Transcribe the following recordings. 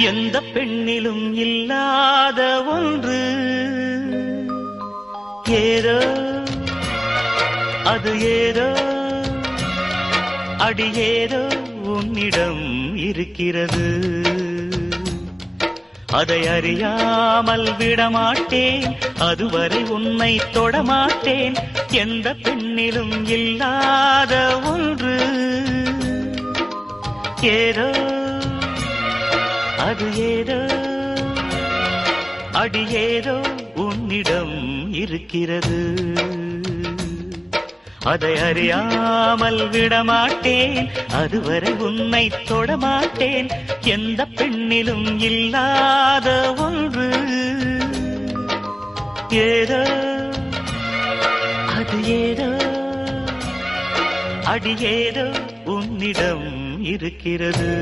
எந்த பெண்ணிலும் இல்லாத ஒன்று ஏதோ அது ஏதோ அடி ஏதோ உன்னிடம் இருக்கிறது. அதை அறியாமல் விடமாட்டேன், அதுவரை உன்னை தொடமாட்டேன். எந்த பெண்ணிலும் இல்லாத ஒன்று ஏதோ அது ஏதோ அடி ஏதோ உன்னிடம் இருக்கிறது. அதை அறியாமல் விடமாட்டேன், அதுவரை உன்னை தொடமாட்டேன். எந்த பெண்ணிலும் இல்லாத ஒன்று ஏதோ அது ஏதோ அடி ஏதோ உன்னிடம் இருக்கிறது.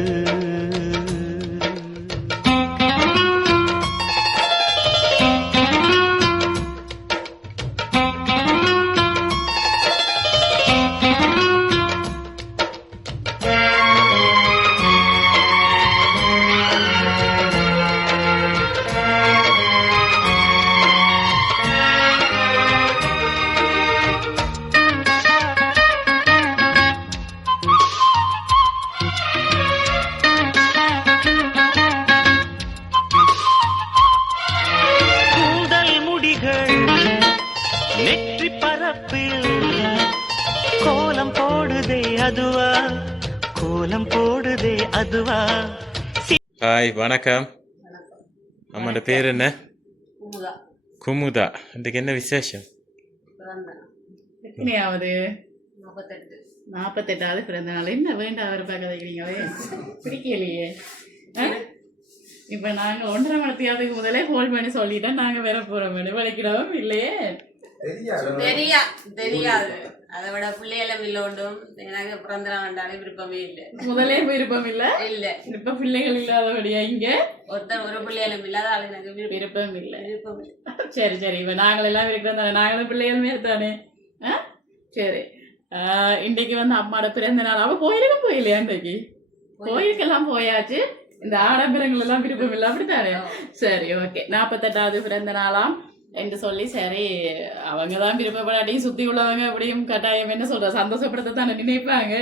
நெற்றி பரப்பில் கோலம் போடுதே அதுவா, கோலம் போடுதே அதுவா. ஹாய், வணக்கம். அம்மாண்ட பேர் என்ன? குமுதா. இன்றைக்கு என்ன விசேஷம்? 48வது பிறந்த நாள். என்ன வேண்டாம் அவர் பார்க்கறீங்களே, பிடிக்கலையே. இப்போ நாங்கள் 1.5 மணித்தியாவதுக்கு முதலே ஃபோன் பண்ணி சொல்லிட்டோம் நாங்கள் வேற போகிறோம். வலிக்கிடவும் இல்லையே, தெரியாது. அதை விட பிள்ளைகளும் இல்லோண்டும் எனக்கு பிறந்த நாள் வேண்டாலும் விருப்பமே இல்லை. முதலே விருப்பம் இல்லை. இப்ப பிள்ளைகள் இல்லாதபடியா இங்க ஒரு பிள்ளைகளும் இல்லாத ஆளு எனக்கு விருப்பம் இல்லை. சரி சரி, இப்ப நாங்களெல்லாம் இருக்கிறோம் தானே, நாங்களும் பிள்ளைகளுமே தானே. சரி, இன்றைக்கு வந்து அம்மாவோட பிறந்த நாள். அவ கோயிலுக்கும் போயிலையா? இன்றைக்கு கோயிலுக்கெல்லாம் போயாச்சு. இந்த ஆடம்பரங்கள் எல்லாம் விருப்பம் இல்லை, அப்படித்தானே? சரி, ஓகே. 48வது பிறந்த நாளாம் என்று சொல்லி, சரி அவங்கதான் விருப்பப்படாட்டியும் சுத்தி உள்ளவங்க அப்படியும் கட்டாயம் என்ன சொல்ற சந்தோஷப்படுத்த தானே நினைப்பாங்க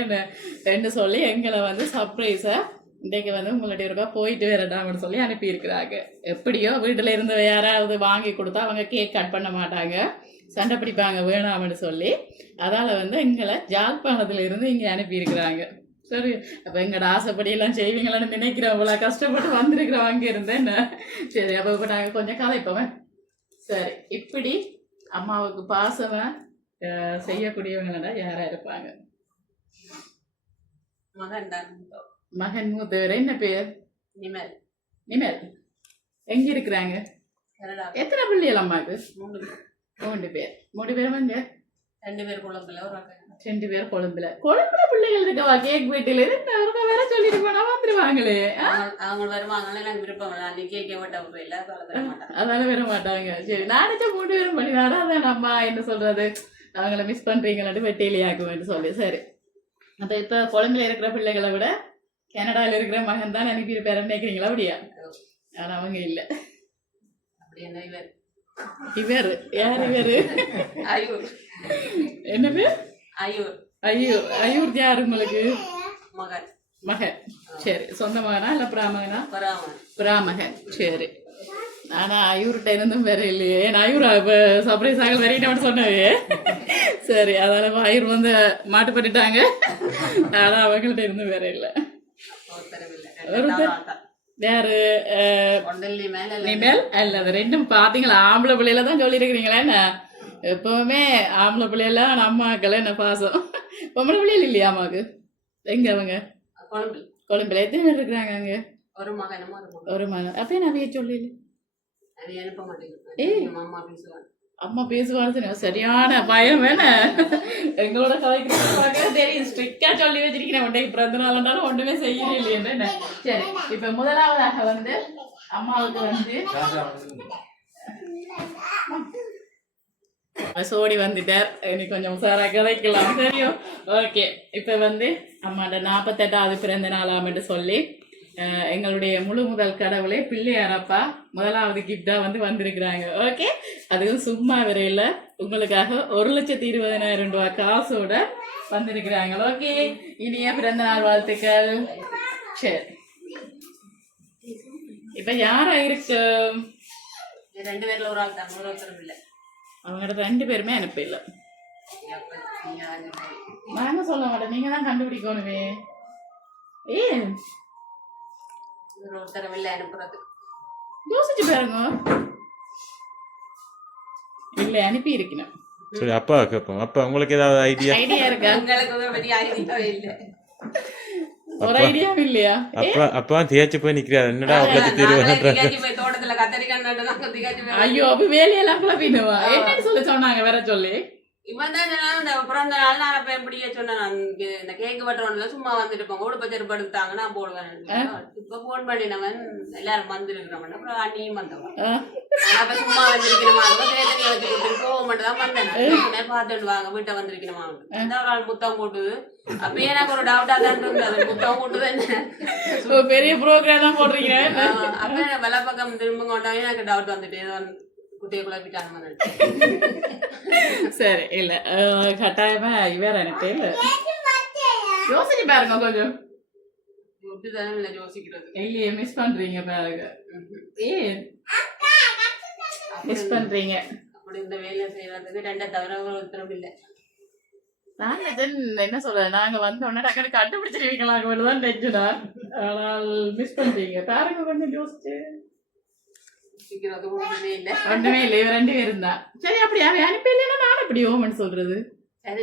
என்று சொல்லி எங்களை வந்து சர்ப்ரைஸா இன்றைக்கு வந்து உங்கள்கிட்ட இருக்கா போயிட்டு வரடாம்னு சொல்லி அனுப்பியிருக்கிறாங்க. எப்படியோ வீட்டில் இருந்து யாராவது வாங்கி கொடுத்தா அவங்க கேக் கட் பண்ண மாட்டாங்க, சண்டை பிடிப்பாங்க வேணாம்னு சொல்லி. அதால் வந்து எங்களை ஜாழ்ப்பாணத்துல இருந்து இங்கே அனுப்பியிருக்கிறாங்க. சரி, அப்போ எங்களோட ஆசைப்படி எல்லாம் செய்வீங்களான்னு நினைக்கிறோம். இவ்வளோ கஷ்டப்பட்டு வந்திருக்கிறோம் அங்கே இருந்தேன். சரி, அப்போ இப்போ நாங்கள் கொஞ்சம் கதைப்போம். சரி, இப்படி அம்மாவுக்கு பாசமா செய்யக்கூடியவங்களா யாரா இருப்பாங்க? மகன் மூத்தவர். என்ன பேர்? நிமல். நிமல் எங்க இருக்கிறாங்க? எத்தனை பிள்ளைகள் அம்மாவுக்கு? 3 பேர். 3 பேரும் எங்க? 2 பேர் கொழும்புல, 2 பேர் கொழும்புல. கொழும்புல பிள்ளைகள் இருக்கவா? கேக் வீட்டில் இருந்து வேற சொல்லிட்டு போனா வந்துருவாங்களே. அவங்க வருவாங்களே, எனக்கு விருப்பம் இல்லை. கேக்கே ஓட்ட இல்லை, அதனால வர மாட்டாங்க. சரி, நானே 3 பேரும் பண்ணினாடா. அதான் அம்மா என்ன சொல்றது, அவங்கள மிஸ் பண்றீங்களாட்டு வெட்டியிலேயாக்குவேன்னு சொல்லி. சரி, அப்ப இப்ப கொழும்புல இருக்கிற பிள்ளைகளை விட கனடாவில் இருக்கிற மகன் தான் அனுப்பியிருப்பாரு நினைக்கிறீங்களா? அப்படியா? ஆனா அவங்க இல்லை. இவர் யார்? இவரு ஐயூர். என்ன பேர்? ஐயூர். ஐயூர். ஐயூர் யாரு உங்களுக்கு? மகன். மகன். சரி, சொந்த மகனா இல்ல பிராமகனா? பிராமகன். சரி, ஆனா ஐயூர்கிட்ட இருந்தும் வேற இல்லையே. நான் ஐயூர் சர்ப்ரைஸ் ஆகல வரையிட்டு சொன்னாவே. சரி, அதனால ஐயூர் வந்து மாட்டுப்பட்டுட்டாங்க. ஆனா அவங்கள்ட்ட இருந்தும் வேற இல்லை. யாரு? நிமல் அல்லது ரெண்டும் பாத்தீங்களா? ஆம்பளை பிள்ளையில தான் சொல்லி இருக்கிறீங்களா? என்ன எப்பவுமே ஆம்பளை பிள்ளையெல்லாம் அம்மாக்கள் என்ன பாசம். பொம்பளை பிள்ளைகள் இல்லையா அம்மாவுக்கு? எங்க அவங்க? கொழும்புல. எத்தனை பேர் இருக்கிறாங்க அங்க? ஒரு மகன். அப்ப நான் சொல்லல. அம்மா பேசுவான்னு சரியான பயம் வேண. எங்களோட கதைக்கு தெரியும், ஸ்ட்ரிக்டா சொல்லி வச்சிருக்கிறேன். ஒன்றைக்கு பிறந்த நாள்னாலும் ஒன்றுமே செய்யவே இல்லையே. சரி, இப்ப முதலாவதாக வந்து அம்மாவுக்கு வந்து சோடி வந்துட்டார். எனக்கு கொஞ்சம் உசாரா கதைக்கலாம் தெரியும். ஓகே, இப்ப வந்து அம்மாண்ட 48வது பிறந்த நாளாம் என்று சொல்லி எங்களுடைய முழு முதல் கடவுளே பிள்ளையாரப்பா முதலாவது கிஃப்டா வந்து வந்திருக்கிறாங்க. ஓகே, அதுவும் சும்மா விரையில உங்களுக்காக 1,20,000 ரூபாய் காசோட வந்திருக்கிறாங்க. ஓகே, இனிய பிறந்த நாள் வாழ்த்துக்கள். சரி, இப்ப யாரா இருக்கு? 2 பேர்ல ஒரு ஆள் தான், ஒருத்தரும் இல்லை. அவங்க 2 பேருமே அனுப்பல. நாங்க சொல்ல மாட்டோம், நீங்க தான் கண்டுபிடிக்கணுமே. ஏன் ஒருத்தரும் இல்லை அனுப்புறது. யோசிச்சு பாருங்க. இல்ல அனுப்பி இருக்கணும். சரி, அப்பா கேட்போம். அப்பா உங்களுக்கு ஏதாவது ஐடியா இருக்கா? உங்களுக்கு பெரிய ஐடியாவே இல்லை. ஒரு ஐடியாவும் இல்லையா? அப்பா தேய்ச்சி போய் நிக்கிறாரு. என்னடா 1,20,000 போய் தோட்டத்துல கத்தரிக்காய் நட்டு திகாச்சு போய் ஐயோ, அப்ப வேலையெல்லாம் குழப்பிடுவா. என்னன்னு சொல்லி சொன்னாங்க வேற சொல்லி. இவன் தான் இந்த பிறந்த நாள் நான் அப்ப எப்படியே சொன்னேன், இந்த கேக்கு வெட்டுறவன்ல சும்மா வந்துட்டு போங்க, உடுப்ப செருப்பு எடுத்தாங்க நான் போடுவேன். இப்ப போன் பண்ணினவன் எல்லாரும் வந்துருக்கிறவன், அப்புறம் அண்ணியும் வந்தவன். அப்ப சும்மா வந்திருக்கணுமா வேதனையை வச்சு கொடுத்துட்டு போக மட்டும் தான் வந்தேன். பார்த்துட்டு வாங்க வீட்டை வந்திருக்கணுமா அந்த ஒரு ஆள் முத்தம் போட்டுது. அப்பயே எனக்கு ஒரு டவுட்டா தான் இருந்தது, முத்தம் போட்டுது பெரிய ப்ரோக்ராம் தான் போடுறீங்க. அப்ப வெள்ள பக்கம் திரும்ப கொண்டாவே எனக்கு டவுட் வந்துட்டு ஏதோ குட்டியை குழப்பிட்டாங்க. சரி, இல்ல கட்டாயமா வேற எனக்கு இல்ல. யோசிச்சு பாருங்க கொஞ்சம். யோசிக்கிறது இல்லையே, மிஸ் பண்றீங்க பாருங்க. ஏன் மிஸ் பண்றீங்க? அப்படி இந்த வேலை செய்யறதுக்கு 2 தவிர ஒருத்தரும் இல்லை. நாங்க என்ன சொல்ற, நாங்க வந்தோடனே டக்குனு கண்டுபிடிச்சிருவீங்களாங்க தான் நினைச்சுனா. ஆனால் மிஸ் பண்றீங்க பாருங்க கொஞ்சம் யோசிச்சு. ஒன்றுமே இல்லை, இவ 2 பேரும் தான். சரி, அப்படி அவன் அனுப்பி இல்லைன்னா நான் அப்படி ஓமன் சொல்றது.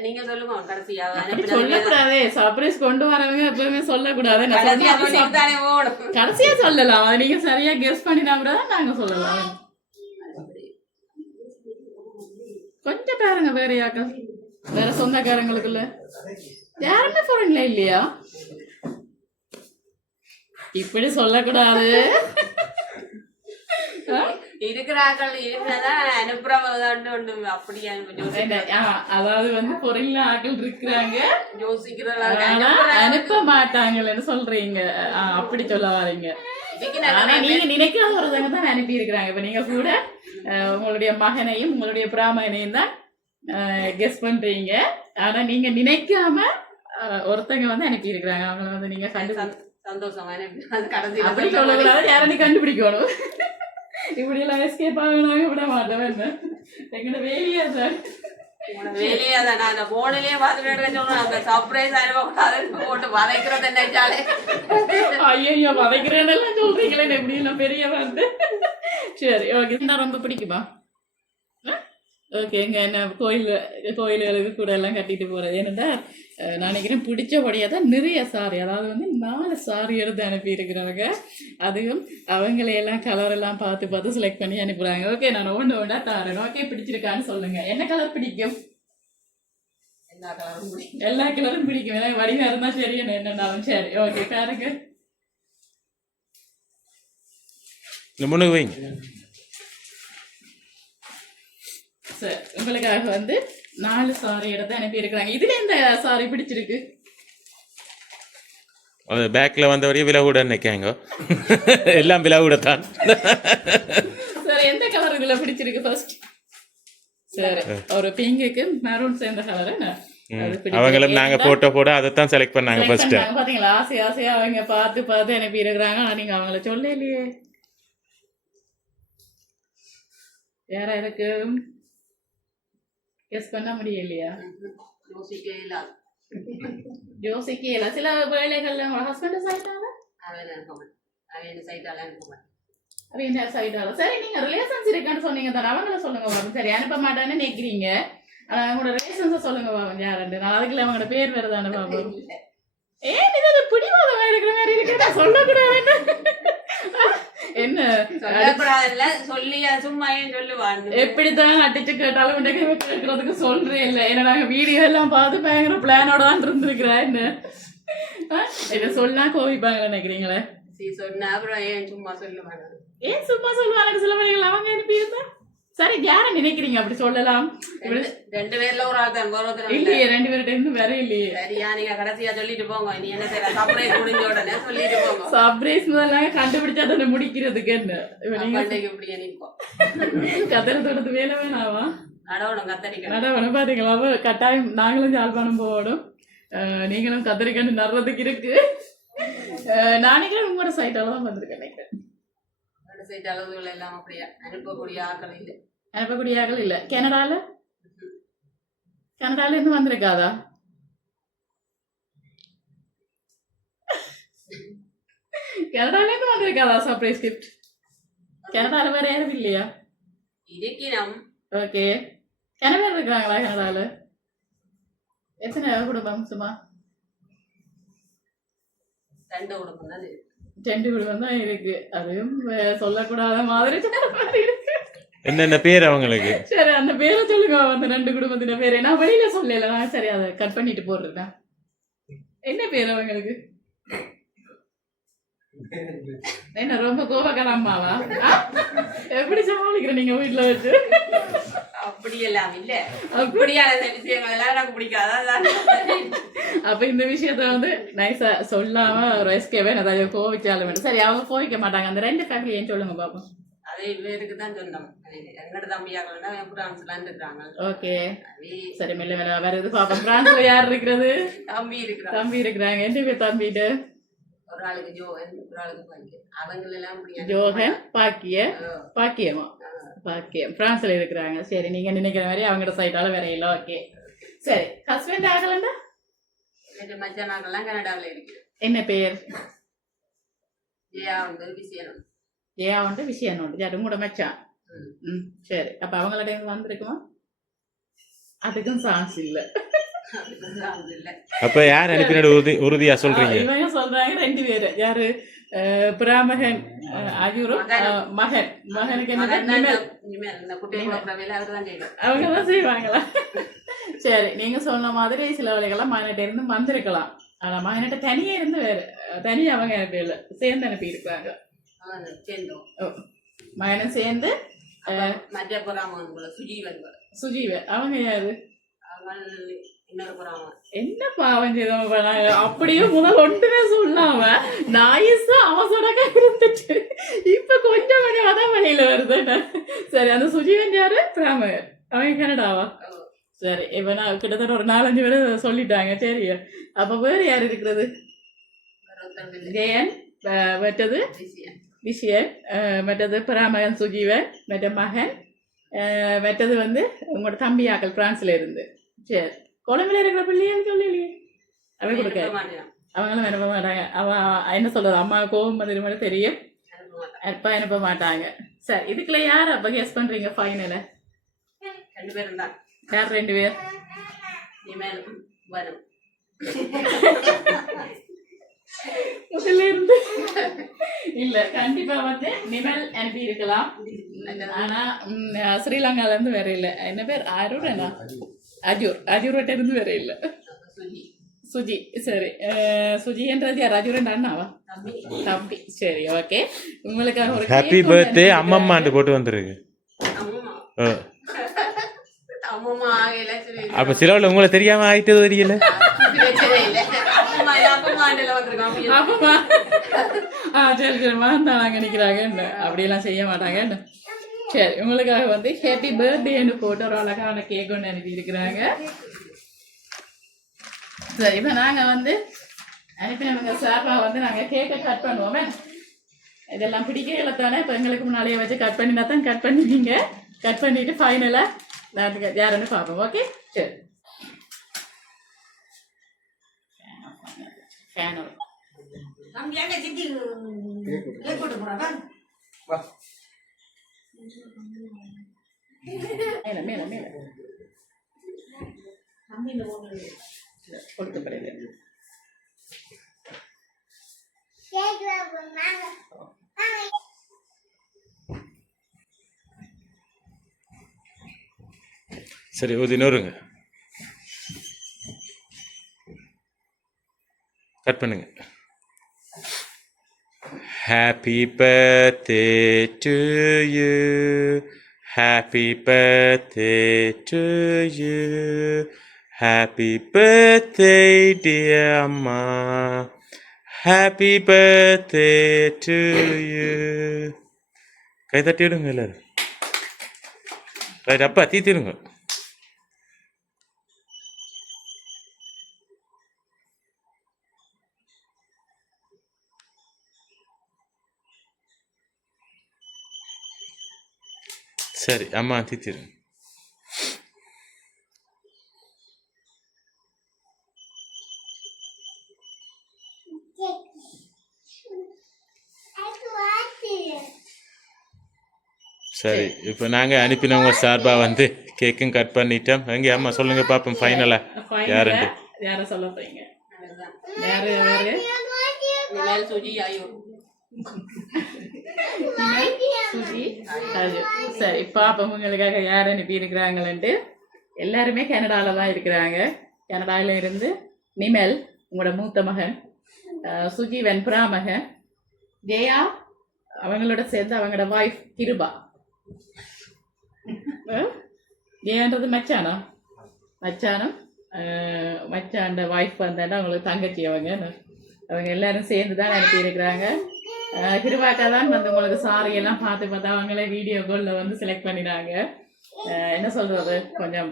நீங்க சொல்லுங்க. கடைசியா சொல்லக்கூடாதே, சர்ப்ரைஸ் கொண்டு வரவங்க எப்பவுமே சொல்லக்கூடாது. கடைசியா சொல்லலாம், அது நீங்க சரியா கெஸ் பண்ணினா கூட நாங்க சொல்லலாம். கொஞ்சம் பாருங்க வேற யாக்கள், வேற சொந்தக்காரங்களுக்குள்ள யாருமே போறீங்களா இல்லையா? இப்படி சொல்லக்கூடாது. இருக்கிறார்கள் அனுப்புறவங்க அப்படியே அதாவது வந்து பொருள் ஆக்கள் இருக்கிறாங்க, யோசிக்கிறாங்க அனுப்ப மாட்டாங்கன்னு சொல்றீங்க. அப்படி சொல்ல வரீங்க. ஆனா நீங்க நினைக்காத ஒருத்தவங்க தான் அனுப்பி இருக்கிறாங்க. இப்ப நீங்க கூட உங்களுடைய மகனையும் உங்களுடைய பிராமகனையும் தான் கெஸ் பண்றீங்க. ஆனா நீங்க நினைக்காம ஒருத்தங்க வந்து அனுப்பி இருக்கிறாங்க. அவங்கள வந்து நீங்க சந்தோஷமா அப்படி சொல்லக்கூடாது, யாரும் கண்டுபிடிக்கணும். இப்படி எல்லாம் எஸ்கேப் ஆகணும் விட மாட்டேன். என்ன எங்கட வேலையா சார், வேலையா தான். நான் அந்த போனிலேயே பார்த்துட்டு சொல்றேன், அந்த சர்ப்ரைஸ் அனுப்பக்கூடாதுன்னு போட்டு வதைக்கிறது நினைச்சாலே. ஐயோ, வதைக்கிறேன்னு சொல்றீங்களே, எப்படி எல்லாம் பெரிய வந்து. சரி, ஓகே. நான் ரொம்ப பிடிக்குமா? ஓகே, இங்க என்ன கோயில்களுக்கு கூட எல்லாம் கட்டிட்டு போறது. ஏன்னா நான் நினைக்கிறேன் பிடிச்சபடியாக தான் நிறைய சாரி, அதாவது வந்து 4 சாரி எடுத்து அனுப்பி இருக்கிறாங்க. அதுவும் அவங்களையெல்லாம் கலரெல்லாம் பார்த்து செலக்ட் பண்ணி அனுப்புறாங்க. ஓகே, நான் ஒன்றா தாரேன். ஓகே, பிடிச்சிருக்கான்னு சொல்லுங்க. என்ன கலர் பிடிக்கும்? எல்லா கலரும் பிடிக்கும். எனக்கு வடிவா இருந்தா சரி, என்னன்னாலும் சரி. ஓகே, பாருங்க. முன்னுக்கு வைங்க. சரி, உங்களுக்காக வந்து 4 சாரி எடுத்து அனுப்பி இருக்கிறாங்க. இதுல எந்த சாரி பிடிச்சிருக்கு? அது பேக்ல வந்தவரையும் விலை கூட நினைக்காங்க. எல்லாம் விலை கூட தான். சரி, எந்த கலர் இதுல பிடிச்சிருக்கு ஃபர்ஸ்ட்? சரி, ஒரு பிங்குக்கு மெரூன் சேர்ந்த கலர் என்ன? அவங்களும் நாங்க போட்டோ போட அதைத்தான் செலக்ட் பண்ணாங்க ஃபர்ஸ்ட். பாத்தீங்களா, ஆசையா அவங்க பார்த்து அனுப்பி இருக்கிறாங்க. ஆனா நீங்க அவங்கள சொல்லலையே. யாரா இருக்கு? கெஸ் பண்ண முடியலையா? யோசிக்கல. சில வேலைகள்ல ஹஸ்பண்ட் சைட்டால சரி, நீங்க ரிலேஷன்ஸ் இருக்கான்னு சொன்னீங்க தானே, அவங்கள சொல்லுங்க பாபு. சரி, அனுப்ப மாட்டான்னு நினைக்கிறீங்க. அவங்களோட ரிலேஷன்ஸை சொல்லுங்க பாபு. யாருண்டு? நான் அதுக்குள்ள அவங்களோட பேர் வேறு தானே பாபு. ஏன் இது பிடிவாதமா இருக்கிற மாதிரி இருக்கு? நான் சொல்லக்கூடாது. என்ன சொல்லி சும்மா சொல்லுவாங்க. எப்படித்தான் அடிச்சு கேட்டாலும் கேட்கறதுக்கு சொல்றேன் இல்ல. ஏன்னா நாங்க வீடியோ எல்லாம் பார்த்து பயங்கர பிளானோட தான் இருந்திருக்கிறேன். என்ன இதை சொன்னா கோவிப்பாங்க நினைக்கிறீங்களே? சொன்னா அப்புறம் ஏன் சும்மா சொல்லுவாங்க? ஏன் சும்மா சொல்லுவாங்க? சில வழிகள் அவங்க அனுப்பியிருந்தா சரி யார நினைக்கிறீங்க அப்படி சொல்லலாம்? ரெண்டு பேர்ல ஒரு ஆள் தான் போறோம் இல்லையே, 2 பேர்கிட்ட இருந்து வேற இல்லையே. சரியா, நீங்க கடைசியா சொல்லிட்டு போங்க. நீ என்ன செய்யற, சர்ப்ரைஸ் முடிஞ்ச உடனே சொல்லிட்டு போங்க. சர்ப்ரைஸ் எல்லாம் கண்டுபிடிச்சா தானே முடிக்கிறதுக்கு என்ன இப்படி நிற்போம். கத்திரத்தோடது வேலை வேணாவா? நடவணும் கத்தரிக்கணும். நடவணும் பாத்தீங்களா? கட்டாயம் நாங்களும் யாழ்ப்பாணம் போகணும். நீங்களும் கத்திரிக்கணும் நடுறதுக்கு இருக்கு. நாளைக்கு உங்களோட சைட்டால தான் வந்திருக்கேன் நினைக்கிறேன். சைட் அளவுகள் எல்லாம் அப்படியா அனுப்பக்கூடிய ஆக்கள் இல்லை. அனுப்பக்கூடிய ஆக்கள் இல்ல. கனடால இருந்து வந்திருக்காதா? கனடால இருந்து வந்திருக்காதா சர்ப்ரைஸ் கிஃப்ட்? கனடால வேற யாரும் இல்லையா? இருக்கணும். ஓகே. கனடா இருக்காங்களா கனடால? எத்தனை குடும்பம்? சும்மா 2 குடும்பம் தான் இருக்கு. 2 குடும்பம் தான் இருக்கு. அதுவும் சொல்லக்கூடாத மாதிரி இருக்கு. என்னென்ன பேர் அவங்களுக்கு? சரி, அந்த பேரை சொல்லுங்க. அந்த 2 குடும்பத்தின பேரு நான் வெளியில சொல்லல. நான் சரி அதை கட் பண்ணிட்டு போடுறேன். என்ன பேர் அவங்களுக்கு? என்ன ரொம்ப கோபக்கார அம்மாவா? எப்படி சமாளிக்கிற நீங்க வீட்டுல வச்சு? அப்படி எல்லாம் இல்ல. அப்படியான விஷயங்கள் எல்லாம் எனக்கு பிடிக்காது. அப்ப இந்த விஷயத்த வந்து நைஸா சொல்லாம ரெஸ்கேவே ஏதாவது கோவிச்சாலும் சரி, அவங்க கோவிக்க மாட்டாங்க. அந்த 2 ஃபேமிலி ஏன் சொல்லுங்க பாப்போம். அதே இவருக்கு தான் சொன்னோம். எங்கட தம்பியாக்கள் பிரான்ஸ்ல இருக்காங்க. ஓகே சரி, மெல்ல மெல்ல வருது பாப்போம். பிரான்ஸ்ல யார் இருக்கிறது? தம்பி இருக்கிறாங்க. எந்த பேர் தம்பிட்டு? ஒரு ஆளுக்கு ஜோகன், ஒரு ஆளுக்கு பாக்கியம். அவங்க எல்லாம் ஜோகன், பாக்கியமா பாக்கியம் பிரான்ஸ்ல இருக்கிறாங்க. சரி, நீங்க நினைக்கிற மாதிரி அவங்களோட சைட்டால வேற இல்ல. ஓகே சரி. ஹஸ்பண்ட் ஆகலண்டா? மச்சானாக்கெல்லாம் கனடாவில் இருக்கு. என்ன பேர்? ஏயா உண்டு விஷயம் உண்டு. சரி, உங்களோட மச்சான். சரி, அப்ப அவங்களோட வந்திருக்குமா? அதுக்கும் சான்ஸ் இல்ல. அப்ப யார் அனுப்பினோட உறுதியா சொல்றீங்க? இவங்க சொல்றாங்க 2 பேரு. யாரு? பிராமகன் அஜூரும் மகனுக்கு அவங்கதான் செய்வாங்களா? சரி, நீங்க சொன்ன மாதிரி சில வேலைகள்லாம் மகனிட்ட இருந்து வந்திருக்கலாம். ஆனா மகனிட்ட தனியா இருந்து வேற தனியா அவங்க அனுப்பல, சேர்ந்து அனுப்பி இருக்காங்க. மகனும் சேர்ந்து சுஜீவன். அவங்க யாரு? என்ன பாவம் செய்தவங்க பண்ணாங்க? அப்படியே முதல் ஒன்றுமே சொல்லாம நாயிசா அவசரக்கா இருந்துட்டு இப்ப கொஞ்சம் கொஞ்சம் அதான் வழியில வருது. சரி, அந்த சுஜீவன் யாரு? பிராமகன். அவங்க கனடாவா? சரி, இப்ப நான் கிட்டத்தட்ட ஒரு 4-5 பேரை சொல்லிட்டாங்க. சரி, அப்ப வேறு யார் இருக்கிறது? ஜெயன், மற்றது விஷயன், மற்றது பிராமகன் சுஜீவன், மற்ற மகன், மற்றது வந்து உங்களோட தம்பியாக்கள் பிரான்ஸ்ல இருந்து. சரி, கொழம்புல இருக்கிற பிள்ளைன்னு சொல்லலையே. அவன் கொடுக்க அவங்களும் அனுப்ப மாட்டாங்க. என்ன சொல்றது, அம்மா கோபம் மாதிரி மாதிரி தெரியும். அப்பா அனுப்ப மாட்டாங்க. சரி, இதுக்குள்ள யார் அப்ப கெஸ் பண்றீங்க ஃபைனல? 2 பேரும் தான். யார் 2 பேர்? முதல்ல இருந்து இல்ல, கண்டிப்பா வந்து நிமல் அனுப்பி இருக்கலாம். ஆனா ஸ்ரீலங்கால இருந்து வேற இல்ல. என்ன பேர்? அஜூர்கிட்ட இருந்து வேற இல்ல. சுஜி. சரி, சுஜி என்றது யார்? அஜூரன் அண்ணாவா? தம்பி. சரி, ஓகே. உங்களுக்காக ஒரு ஹாப்பி பர்த்டே அம்மம்மாண்டு போட்டு வந்துருக்கு. அப்ப சிலவுல உங்களை தெரியாம ஆயிட்டது தெரியல. சரி சரி, மகன்தான் நினைக்கிறாங்க. அப்படியெல்லாம் செய்ய மாட்டாங்க. சரி, உங்களுக்காக வந்து ஹாப்பி பர்த்டேன்னு போட்டு ஒரு அழகான கேக் ஒன்று அனுப்பி இருக்கிறாங்க. சரி, இப்போ நாங்கள் வந்து அனுப்பினவங்க சார்பாக வந்து நாங்கள் கேக்கை கட் பண்ணுவோமே. இதெல்லாம் பிடிக்கல தானே. இப்போ எங்களுக்கு முன்னாலேயே வச்சு கட் பண்ணினா தான் கட் பண்ணுவீங்க. கட் பண்ணிட்டு ஃபைனலாக நான் யாருன்னு பார்ப்போம். ஓகே சரி. மேல மேல மேல கொடுக்கப்படுது. சரி, ஒரு இன்னொருங்க கட் பண்ணுங்க. Happy birthday to you. Happy birthday to you. Happy birthday, dear Amma. Happy birthday to you. கை தட்டி விடுங்க எல்லாரும். ரைட், அப்பா தீத்திடுங்க. சரி, அம்மா தீத்திடுங்க. சரி, இப்போ நாங்கள் அனுப்பினவங்க சார்பாக வந்து கேக்கும் கட் பண்ணிட்டோம். எங்கே அம்மா சொல்லுங்க பார்ப்போம் ஃபைனலாக யாருண்டு. யாரை சொல்ல போறீங்க? அதுதான். யாரு யாரு? இனிமேல் சுஜி ஐயோ சுஜி அது. சரி, பாப்போம் உங்களுக்காக யார் அனுப்பி இருக்கிறாங்களன்ட்டு. எல்லாருமே கனடாவில் தான் இருக்கிறாங்க. கனடாவில் இருந்து நிமல், உங்களோட மூத்த மகன், சுஜி வெண்புரா மகன், ஜெயா அவங்களோட சேர்ந்து அவங்களோட வைஃப் கிருபா. ஜெயான்றது மச்சானம் மச்சாண்ட வைஃப் வந்தாண்டா அவங்களுக்கு தங்கச்சி அவங்க எல்லாரும் சேர்ந்து தான் அனுப்பி இருக்கிறாங்க. கிருபாக்கா தான் வந்து உங்களுக்கு சாரி எல்லாம் பார்த்து பார்த்தா அவங்களே வீடியோ காலில் வந்து செலக்ட் பண்ணினாங்க. என்ன சொல்றது, கொஞ்சம்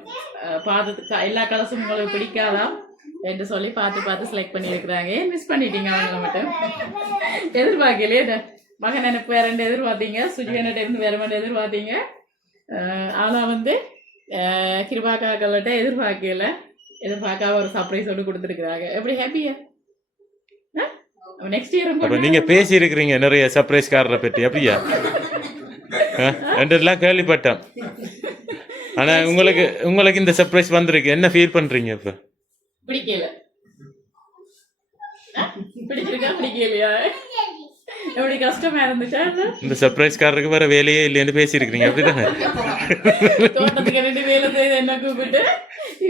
பார்த்து எல்லா கலர்ஸும் உங்களுக்கு பிடிக்காதான் என்று சொல்லி பார்த்து செலக்ட் பண்ணியிருக்கிறாங்க. ஏன் மிஸ் பண்ணிட்டீங்க அவங்கள மட்டும்? எதிர்பார்க்கலையே மகன் எனக்கு வேற ரெண்டு எதிர்பார்த்தீங்க, சுஜிவன்கிட்ட இருந்து வேற ரெண்டு எதிர்பார்த்தீங்க. ஆனால் வந்து கிருபாக்காக்கள்கிட்ட எதிர்பார்க்காம ஒரு சர்ப்ரைஸ் ஒன்று கொடுத்துருக்குறாங்க. எப்படி ஹாப்பியா? நெக்ஸ்ட் இயர் அப்போ நீங்கள் பேசி இருக்கிறீங்க நிறைய சர்ப்ரைஸ் காரரை பற்றி, அப்படியா? ரெண்டுலாம் கேள்விப்பட்டேன். ஆனால் உங்களுக்கு இந்த சர்ப்ரைஸ் வந்திருக்கு, என்ன ஃபீல் பண்ணுறீங்க இப்போ? பிடிக்கல? பிடிச்சிருக்கா பிடிக்கலையா? எப்படி கஷ்டமா இருந்துச்சா? இந்த சர்ப்ரைஸ்காரருக்கு வேற வேலையே இல்லைன்னு பேசியிருக்கிறீங்க, அப்படிதானே? தோட்டத்துக்கு ரெண்டு வேலை செய்து என்ன கூப்பிட்டு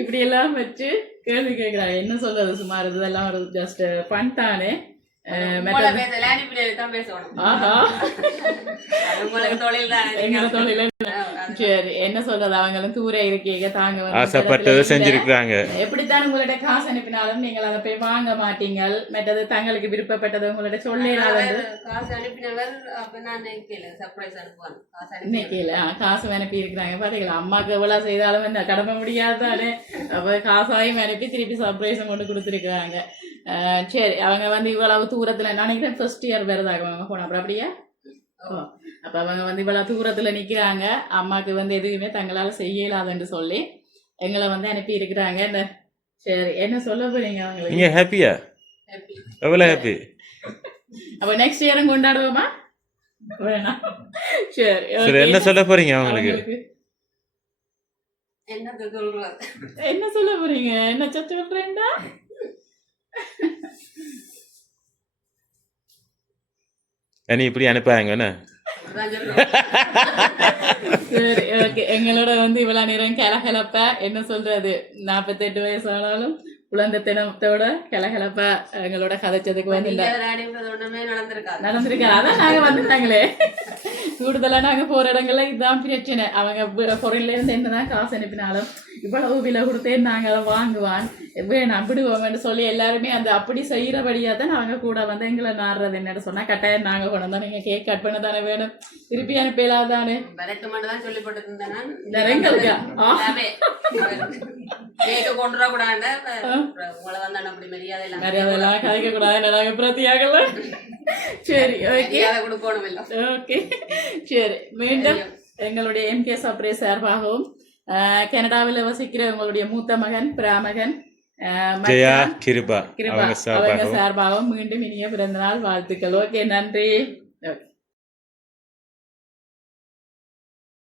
இப்படி எல்லாம் வச்சு கேள்வி கேட்கிறாங்க. என்ன சொல்றது, சுமார் இதெல்லாம் ஒரு ஜஸ்ட் ஃபன் தானே. சரி, என்ன சொல்றது, அவங்களும் தூர இருக்கீங்க, தாங்க ஆசைப்பட்டது செஞ்சிருக்காங்க. எப்படித்தான் உங்களுடைய காசு அனுப்பினாலும் நீங்கள் அதை போய் வாங்க மாட்டீங்க. மற்றது தங்களுக்கு விருப்பப்பட்டது உங்களோட சொல்லலாம். காசு அனுப்பி இருக்கிறாங்க பாத்தீங்களா? அம்மாக்கு எவ்வளவு செய்தாலும் இந்த கடமை முடியாதானே, அப்ப காசாயும் அனுப்பி திருப்பி சர்ப்ரைஸும் கொண்டு கொடுத்துருக்காங்க. சரி, அவங்க வந்து இவ்வளவு தூரத்துல நினைக்கிறேன் ஃபர்ஸ்ட் இயர் வருதாக அவங்க போன அப்புறம், அப்படியா? அப்ப அவங்க வந்து இவ்வளவு தூரத்துல நிக்கிறாங்க. அம்மாக்கு வந்து எதுவுமே தங்களால செய்யலாதுன்னு சொல்லி எங்களை வந்து அனுப்பி இருக்கிறாங்க. சரி, என்ன சொல்ல போறீங்க அவங்களுக்கு? நீங்க ஹாப்பியா? எவ்வளவு ஹாப்பி? அப்ப நெக்ஸ்ட் இயரும் கொண்டாடுவோமா? சரி, என்ன சொல்ல போறீங்க அவங்களுக்கு? என்ன சொல்ல போறீங்க? என்ன சச்சு ஃப்ரெண்டா? நீ இப்படி அனுப்பாங்கன்னு. சரி, ஓகே. எங்களோட வந்து இவ்வளவு நேரம் கலகலப்பா, என்ன சொல்றது, 48 வயசு ஆனாலும் குழந்தைத்தனத்தோட கலகலப்பா எங்களோட கதைச்சதுக்கு வந்து நடந்திருக்கா. அதான் நாங்க வந்துட்டாங்களே. கூடுதலா நாங்க போற இடங்கள்ல இதுதான் பிரச்சனை. அவங்க பொருள்ல இருந்து என்னதான் காசு அனுப்பினாலும் இவ்வளவு விலை கொடுத்தே நாங்க அதை வாங்குவான் வேணாம் விடுவோங்கன்னு சொல்லி எல்லாருமே அந்த அப்படி செய்யறபடியா தான் அவங்க கூட வந்து எங்களை நாடுறது. என்னன்னு சொன்னா கட்டாயம் நாங்க கொண்டு வந்தோம், நீங்க கேக் கட் பண்ண தானே வேணும், திருப்பி அனுப்பலாதானே மரியாதைலாம் கதைக்க கூடாது, நாங்க பிரத்தியாகல. சரி, ஓகே ஓகே. சரி, மீண்டும் எங்களுடைய MK சர்ப்ரைஸ் சார்பாகவும் கனடாவில் வசிக்கிற உங்களுடைய மூத்த மகன் பிராமகன் ஜெயா கிருபா அவங்க சார்பாகவும் மீண்டும் இனிய பிறந்தநாள் வாழ்த்துக்கள். ஓகே, நன்றி.